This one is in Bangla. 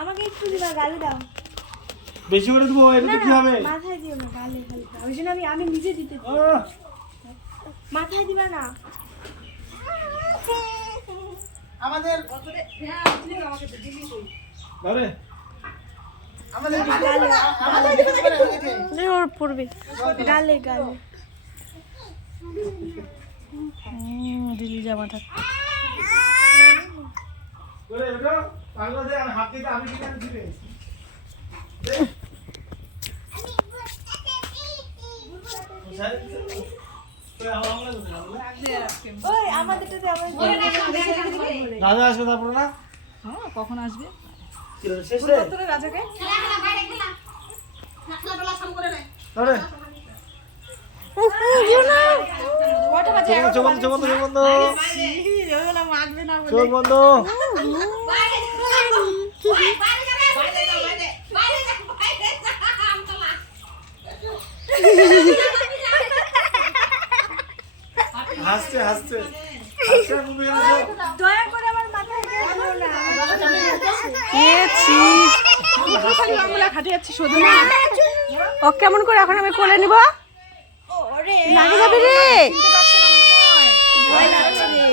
আমাকে একটু দিবা, গালে দাও। বেশি করে দেবো, এটা কি হবে? মাথায় দিও না, গালে হালকা। ওই জন্য আমি নিজে দিতে দিই। মাথায় দিবা না। আমাদের ধরে আমাদের ওর পড়বে গালে গালে। দিলি জামাটা ধরে এটা পাগলা দে, আমি হাত দিতে আমি কি জানি দিবে। ওই আমাদেরটা দে, রাজা আসবে তারপরে না? হ্যাঁ কখন আসবে শেষ রে? রাজাকে ধরে চোখ বন্ধ, চোখ বন্ধ, চোখ বন্ধ, চোখ বন্ধ। হাসছে হাসছে হাসছে, মুভি দয়া করে আমার মাথায় দিও না। খাটে যাচ্ছি শুধু ও কেমন করে এখন আমি কোলে নিব ওরে লাগে যাবে রে ভয় লাগছে রে।